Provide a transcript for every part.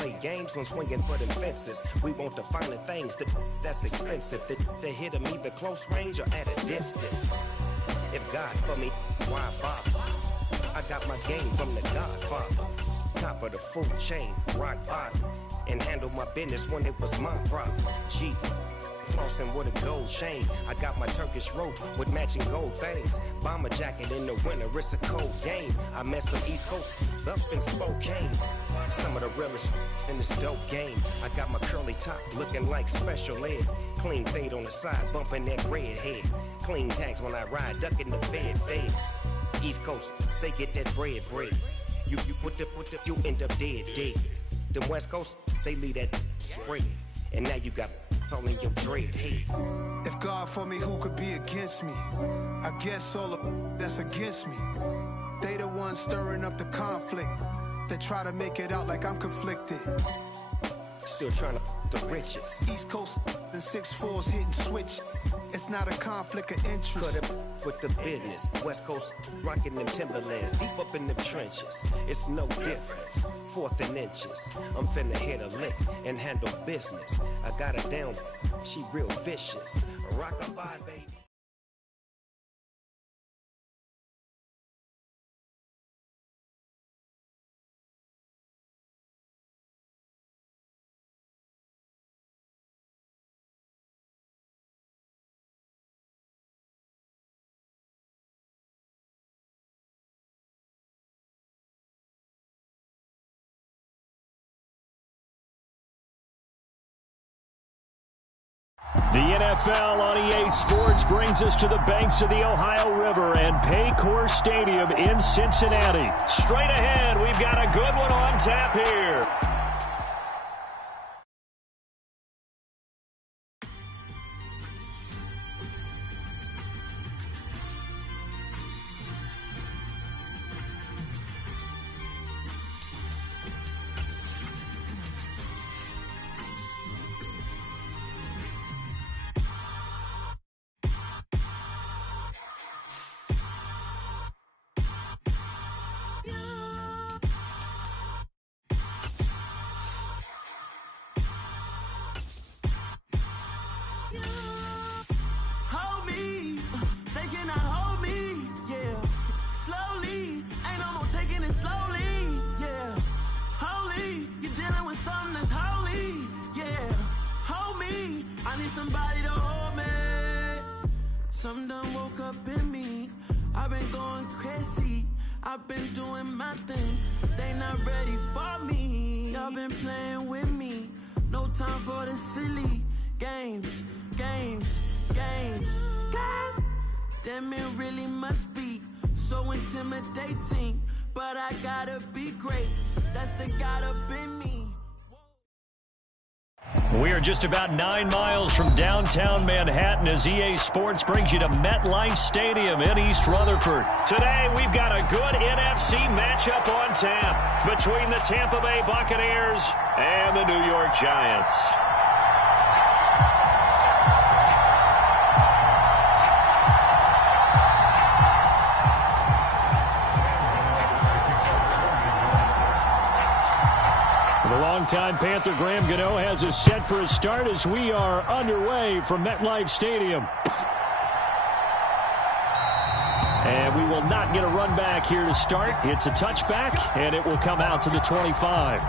play games when swinging for them fences. We want the finer things that's expensive. They hit them either close range or at a distance. If God for me, why bother? I got my game from the Godfather. Top of the food chain, rock bottom. And handle my business when it was my problem. Jeep, flossing with a gold chain. I got my Turkish rope with matching gold things. Bomber jacket in the winter, it's a cold game. I met some East Coast up in Spokane. Some of the realest in this dope game. I got my curly top looking like special ed. Clean fade on the side, bumping that red head. Clean tags when I ride, ducking the feds. East Coast, they get that bread. You you end up dead. Them West Coast, they leave that spread. And now you got all in your dread head. If God for me, who could be against me? I guess all of that's against me. They the ones stirring up the conflict. They try to make it out like I'm conflicted. Still trying to the riches. East Coast and 6'4's hitting switch. It's not a conflict of interest. Cut up with the business. West Coast rocking them Timberlands, deep up in them trenches. It's no difference. 4th and inches. I'm finna hit a lick and handle business. I got her down, she real vicious. Rock-a-bye, baby. The NFL on EA Sports brings us to the banks of the Ohio River and Paycor Stadium in Cincinnati. Straight ahead, we've got a good one on tap here. Somebody to hold me. Something done woke up in me. I've been going crazy. I've been doing my thing. They not ready for me. Y'all been playing with me. No time for the silly games. Damn, it really must be so intimidating. But I gotta be great. That's the God up in me. We are just about 9 miles from downtown Manhattan as EA Sports brings you to MetLife Stadium in East Rutherford. Today, we've got a good NFC matchup on tap between the Tampa Bay Buccaneers and the New York Giants. The longtime Panther Graham Gano has us set for a start as we are underway from MetLife Stadium. And we will not get a run back here to start. It's a touchback, and it will come out to the 25.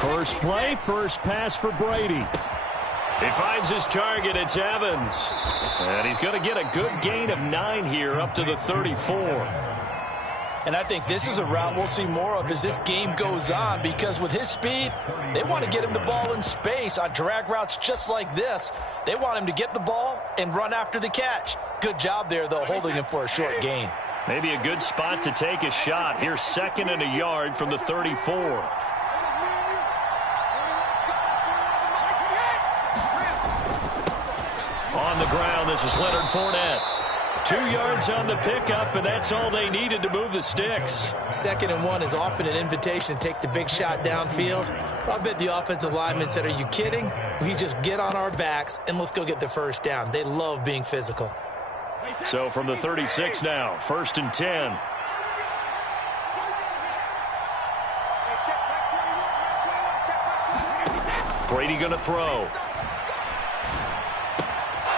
First play, first pass for Brady. He finds his target. It's Evans. And he's going to get a good gain of 9 here up to the 34. And I think this is a route we'll see more of as this game goes on, because with his speed, they want to get him the ball in space on drag routes just like this. They want him to get the ball and run after the catch. Good job there, though, holding him for a short gain. Maybe a good spot to take a shot. Here's 2nd and a yard from the 34. On the ground, this is Leonard Fournette. 2 yards on the pickup, and that's all they needed to move the sticks. 2nd and 1 is often an invitation to take the big shot downfield. I bet the offensive lineman said, are you kidding? We just get on our backs and let's go get the first down. They love being physical. So from the 36 now, 1st and 10. Brady going to throw.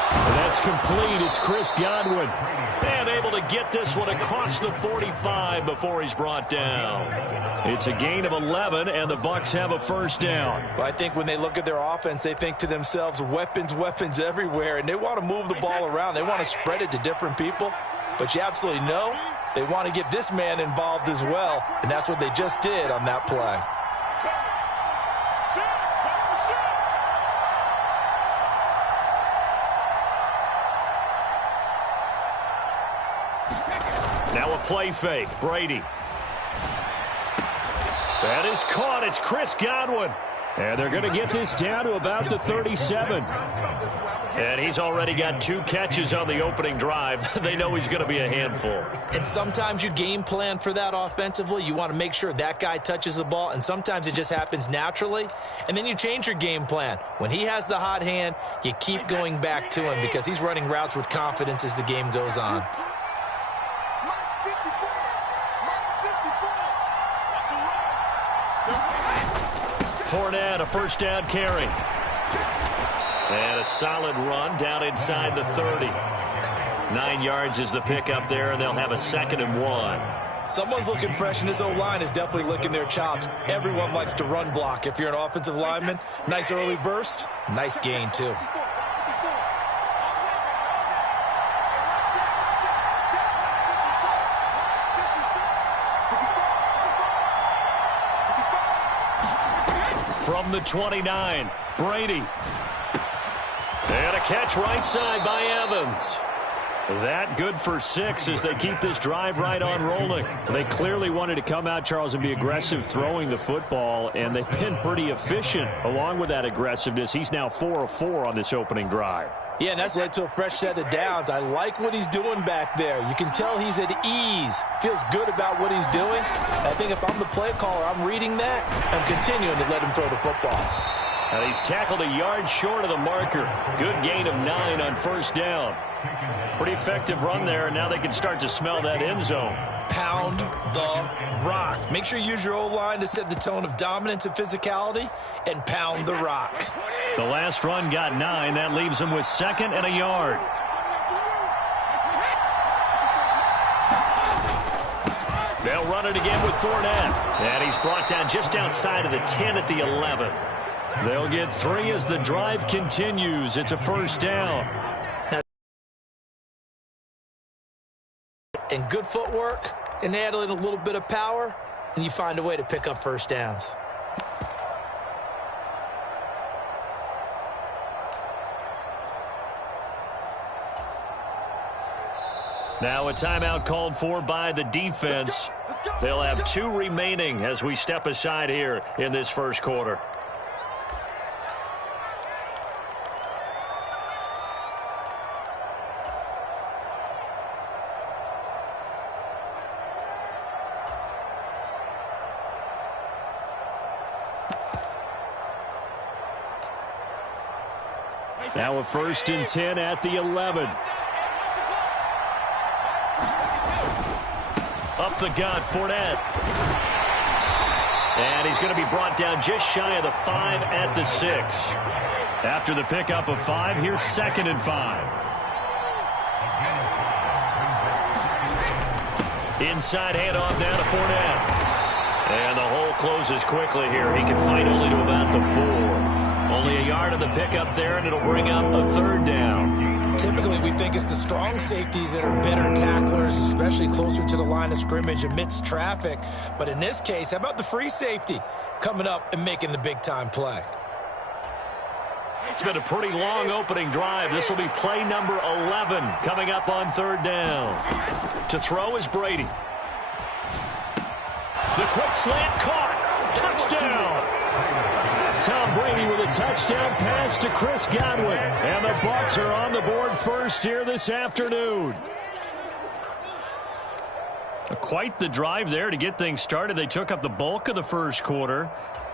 And that's complete. It's Chris Godwin. And able to get this one across the 45 before he's brought down. It's a gain of 11, and the Bucs have a first down. Well, I think when they look at their offense, they think to themselves, weapons, weapons everywhere, and they want to move the ball around. They want to spread it to different people. But you absolutely know they want to get this man involved as well, and that's what they just did on that play. Now a play fake. Brady. That is caught. It's Chris Godwin. And they're going to get this down to about the 37. And he's already got 2 catches on the opening drive. They know he's going to be a handful. And sometimes you game plan for that offensively. You want to make sure that guy touches the ball, and sometimes it just happens naturally. And then you change your game plan. When he has the hot hand, you keep going back to him because he's running routes with confidence as the game goes on. Fournette, a first down carry. And a solid run down inside the 30. 9 yards is the pickup there, and they'll have a 2nd and 1. Someone's looking fresh, and this O-line is definitely licking their chops. Everyone likes to run block. If you're an offensive lineman, nice early burst, nice gain too. From the 29, Brady. And a catch right side by Evans. That good for 6 as they keep this drive right on rolling. They clearly wanted to come out, Charles, and be aggressive throwing the football, and they've been pretty efficient along with that aggressiveness. He's now 4 of 4 on this opening drive. Yeah, and that's led to a fresh set of downs. I like what he's doing back there. You can tell he's at ease. Feels good about what he's doing. I think if I'm the play caller, I'm reading that. I'm continuing to let him throw the football. And he's tackled a yard short of the marker. Good gain of 9 on first down. Pretty effective run there, and now they can start to smell that end zone. Pound the rock. Make sure you use your O-line to set the tone of dominance and physicality, and pound the rock. The last run got 9. That leaves him with 2nd and a yard. They'll run it again with Fournette. And he's brought down just outside of the 10 at the 11. They'll get 3 as the drive continues. It's a first down. And good footwork, and add in a little bit of power, and you find a way to pick up first downs. Now a timeout called for by the defense. They'll have 2 remaining as we step aside here in this first quarter. Now a 1st and 10 at the 11. Up the gut, Fournette. And he's going to be brought down just shy of the 5 at the 6. After the pickup of 5, here's 2nd and 5. Inside handoff now to Fournette. And the hole closes quickly here. He can fight only to about the 4. Only a yard on the pickup there, and it'll bring up a 3rd down. Typically, we think it's the strong safeties that are better tacklers, especially closer to the line of scrimmage amidst traffic. But in this case, how about the free safety coming up and making the big-time play? It's been a pretty long opening drive. This will be play number 11 coming up on 3rd down. To throw is Brady. The quick slant caught. Touchdown. Tom Brady with a touchdown pass to Chris Godwin. And the Bucs are on the board first here this afternoon. Quite the drive there to get things started. They took up the bulk of the first quarter,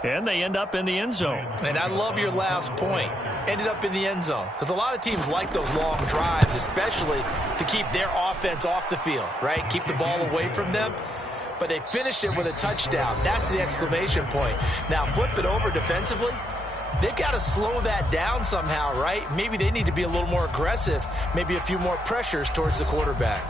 and they end up in the end zone. And I love your last point. Ended up in the end zone. Because a lot of teams like those long drives, especially to keep their offense off the field, right? Keep the ball away from them. But they finished it with a touchdown. That's the exclamation point. Now, flip it over defensively. They've got to slow that down somehow, right? Maybe they need to be a little more aggressive. Maybe a few more pressures towards the quarterback.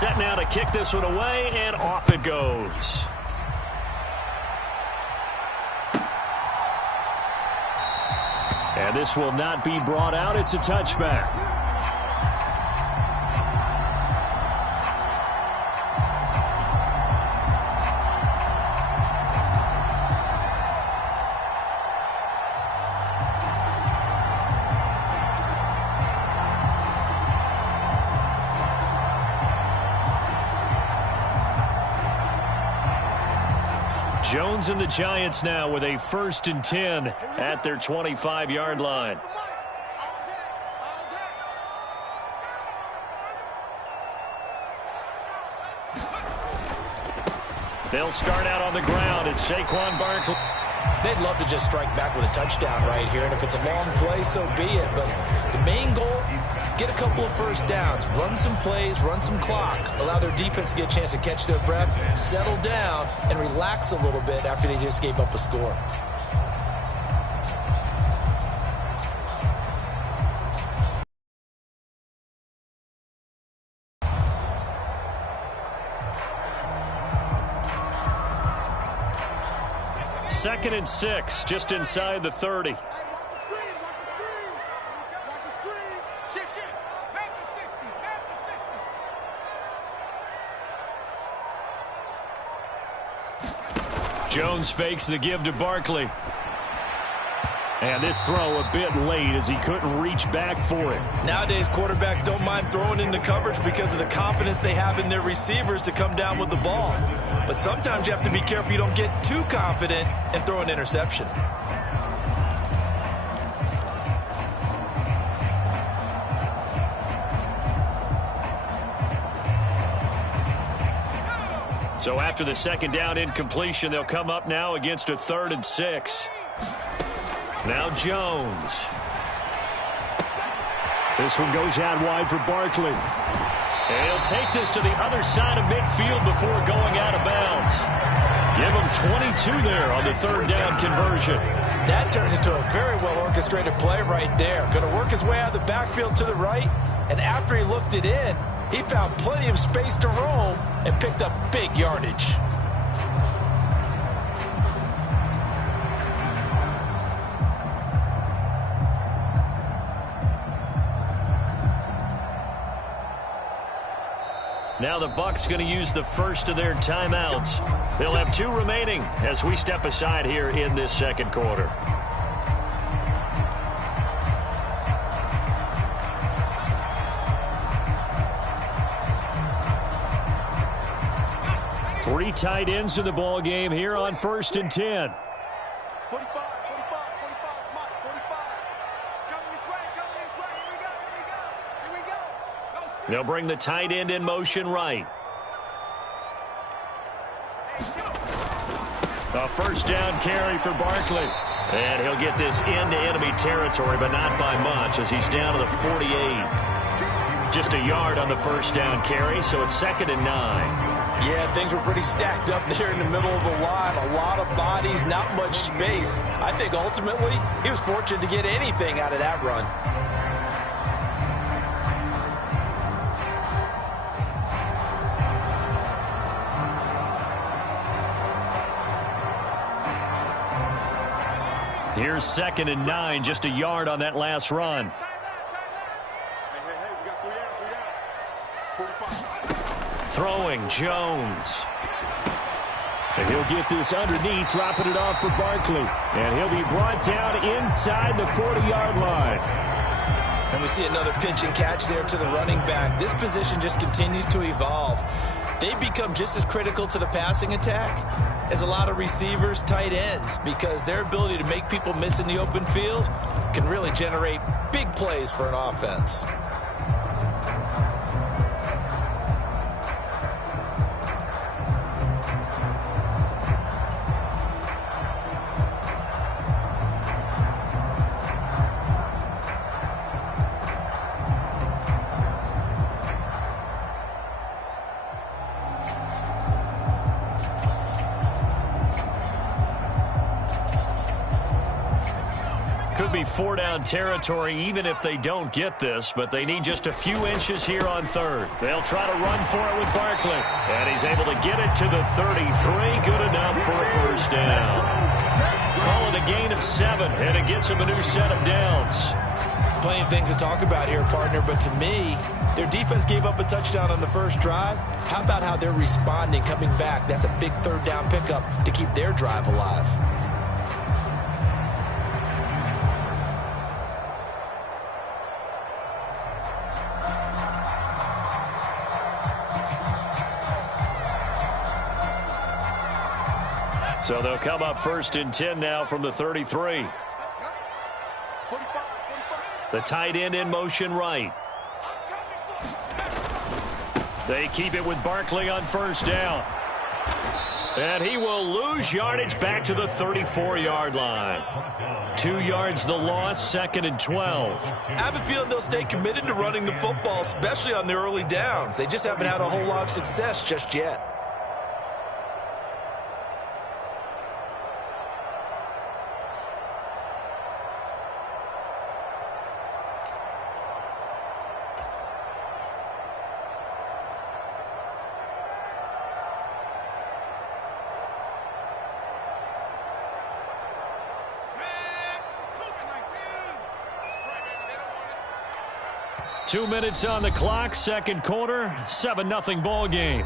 Set now to kick this one away, and off it goes. And this will not be brought out. It's a touchback. Jones and the Giants now with a 1st and 10 at their 25-yard line. They'll start out on the ground. It's Saquon Barkley. They'd love to just strike back with a touchdown right here, and if it's a long play, so be it. But the main goal, get a couple of first downs, run some plays, run some clock, allow their defense to get a chance to catch their breath, settle down, and relax a little bit after they just gave up a score. Second and 6, just inside the 30. Jones fakes the give to Barkley. And this throw a bit late as he couldn't reach back for it. Nowadays, quarterbacks don't mind throwing into coverage because of the confidence they have in their receivers to come down with the ball. But sometimes you have to be careful you don't get too confident and throw an interception. So after the second down incompletion, they'll come up now against a 3rd and 6. Now Jones. This one goes out wide for Barkley. And he'll take this to the other side of midfield before going out of bounds. Give him 22 there on the 3rd down conversion. That turned into a very well-orchestrated play right there. Going to work his way out of the backfield to the right. And after he looked it in, he found plenty of space to roam and picked up big yardage. Now the Bucs going to use the first of their timeouts. They'll have 2 remaining as we step aside here in this second quarter. Three tight ends in the ball game here on 1st and 10. 45, 45, 45, Mike, 45. Coming this way, here we go. They'll bring the tight end in motion right. A 1st down carry for Barkley. And he'll get this into enemy territory, but not by much as he's down to the 48. Just a yard on the 1st down carry, so it's 2nd and 9. Yeah, things were pretty stacked up there in the middle of the line. A lot of bodies, not much space. I think ultimately he was fortunate to get anything out of that run. Here's 2nd and 9, just a yard on that last run. Throwing Jones. And he'll get this underneath, dropping it off for Barkley. And he'll be brought down inside the 40-yard line. And we see another pitch and catch there to the running back. This position just continues to evolve. They've become just as critical to the passing attack as a lot of receivers, tight ends, because their ability to make people miss in the open field can really generate big plays for an offense. Could be 4-down territory even if they don't get this, but they need just a few inches here on third. They'll try to run for it with Barkley. And he's able to get it to the 33. Good enough for a first down. Call it a gain of 7, and it gets him a new set of downs. Plenty of things to talk about here, partner, but to me, their defense gave up a touchdown on the first drive. How about how they're responding, coming back? That's a big third down pickup to keep their drive alive. So they'll come up 1st and 10 now from the 33. The tight end in motion right. They keep it with Barkley on first down. And he will lose yardage back to the 34-yard line. 2 yards the loss, 2nd and 12. I have a feeling they'll stay committed to running the football, especially on the early downs. They just haven't had a whole lot of success just yet. Two minutes on the clock, second quarter, 7-0 ball game.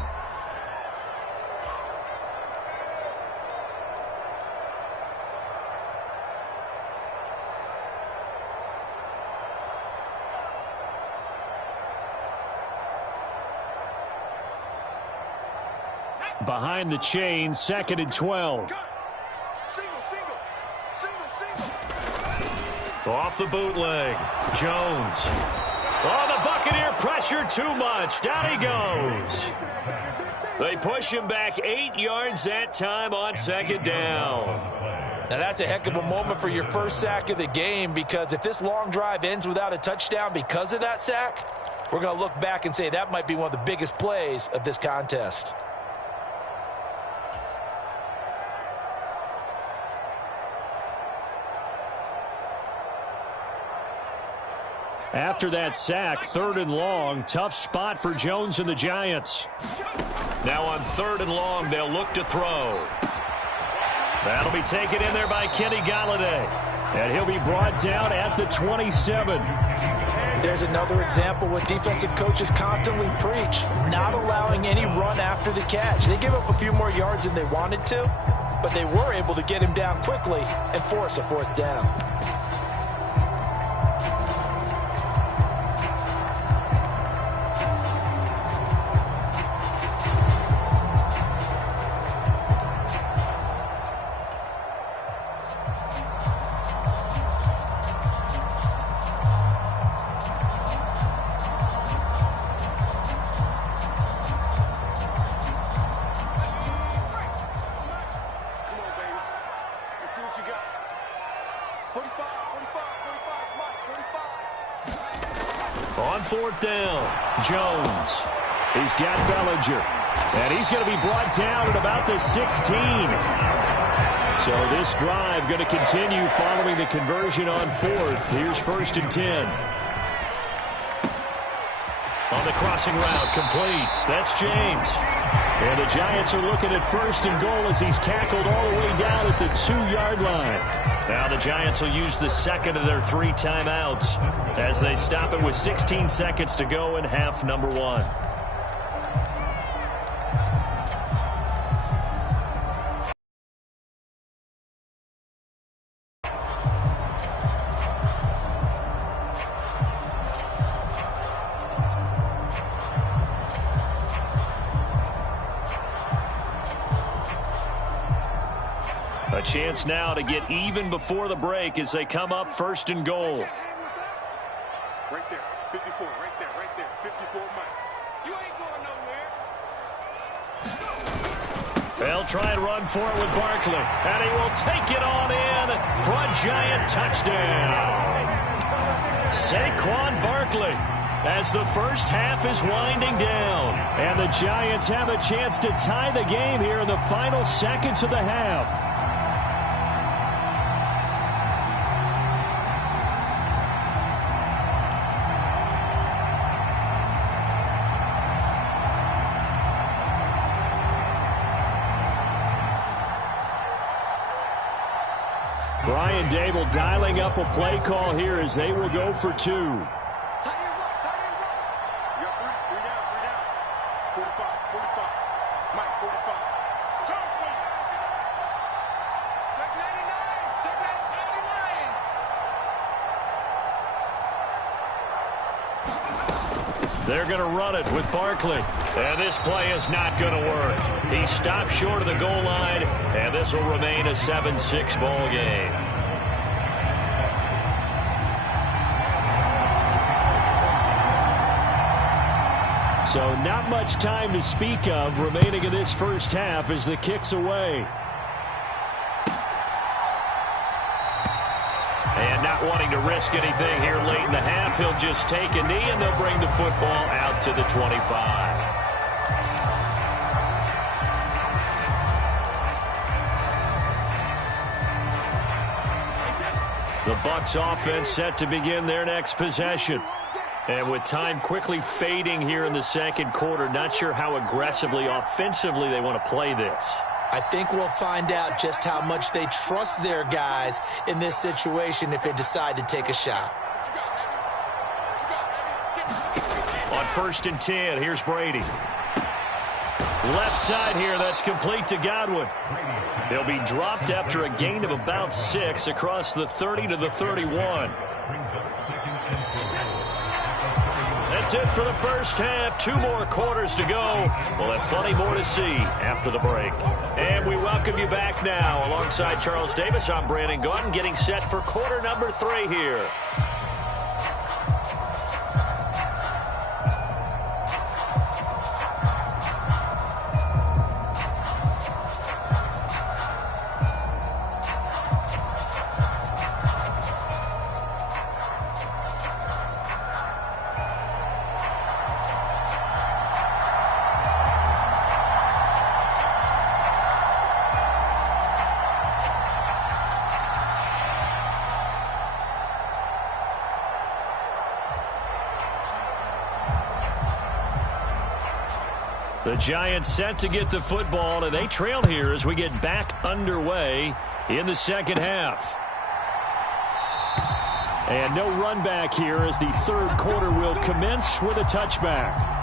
Behind the chain, 2nd and 12. Off the bootleg, Jones. Oh, the Buccaneer pressure too much. Down he goes. They push him back 8 yards that time on 2nd down. Now that's a heck of a moment for your first sack of the game, because if this long drive ends without a touchdown because of that sack, we're going to look back and say that might be one of the biggest plays of this contest. After that sack, 3rd and long, tough spot for Jones and the Giants. Now on 3rd and long, they'll look to throw. That'll be taken in there by Kenny Golladay. And he'll be brought down at the 27. There's another example what defensive coaches constantly preach, not allowing any run after the catch. They gave up a few more yards than they wanted to, but they were able to get him down quickly and force a 4th down. On 4th down, Jones. He's got Bellinger. And he's going to be brought down at about the 16. So this drive going to continue following the conversion on 4th. Here's 1st and 10. On the crossing route, complete. That's James. And the Giants are looking at 1st and goal as he's tackled all the way down at the 2-yard line. Now the Giants will use the 2nd of their 3 timeouts as they stop it with 16 seconds to go in half number 1. chance now to get even before the break as they come up first and goal. Right there, 54, right there, 54, Mike. You ain't going nowhere. They'll try and run for it with Barkley, and he will take it on in for a Giant touchdown. Saquon Barkley, as the first half is winding down, and the Giants have a chance to tie the game here in the final seconds of the half. Brian Dable dialing up a play call here as they will go for two. You got three down. 45. Mike, 45. Go, check 99. Check that 79. They're going to run it with Barkley. And this play is not going to work. He stopped short of the goal line, and this will remain a 7-6 ball game. So not much time to speak of remaining in this first half as the kick's away. And not wanting to risk anything here late in the half, he'll just take a knee, and they'll bring the football out to the 25. The Bucs offense set to begin their next possession. And with time quickly fading here in the second quarter, not sure how aggressively, offensively they want to play this. I think we'll find out just how much they trust their guys in this situation if they decide to take a shot. On 1st and 10, here's Brady. Left side here, that's complete to Godwin. They'll be dropped after a gain of about 6 across the 30 to the 31. That's it for the first half. 2 more quarters to go. We'll have plenty more to see after the break. And we welcome you back now. Alongside Charles Davis, I'm Brandon Gaudin, getting set for quarter number 3 here. The Giants set to get the football, and they trail here as we get back underway in the second half. And no run back here as the third quarter will commence with a touchback.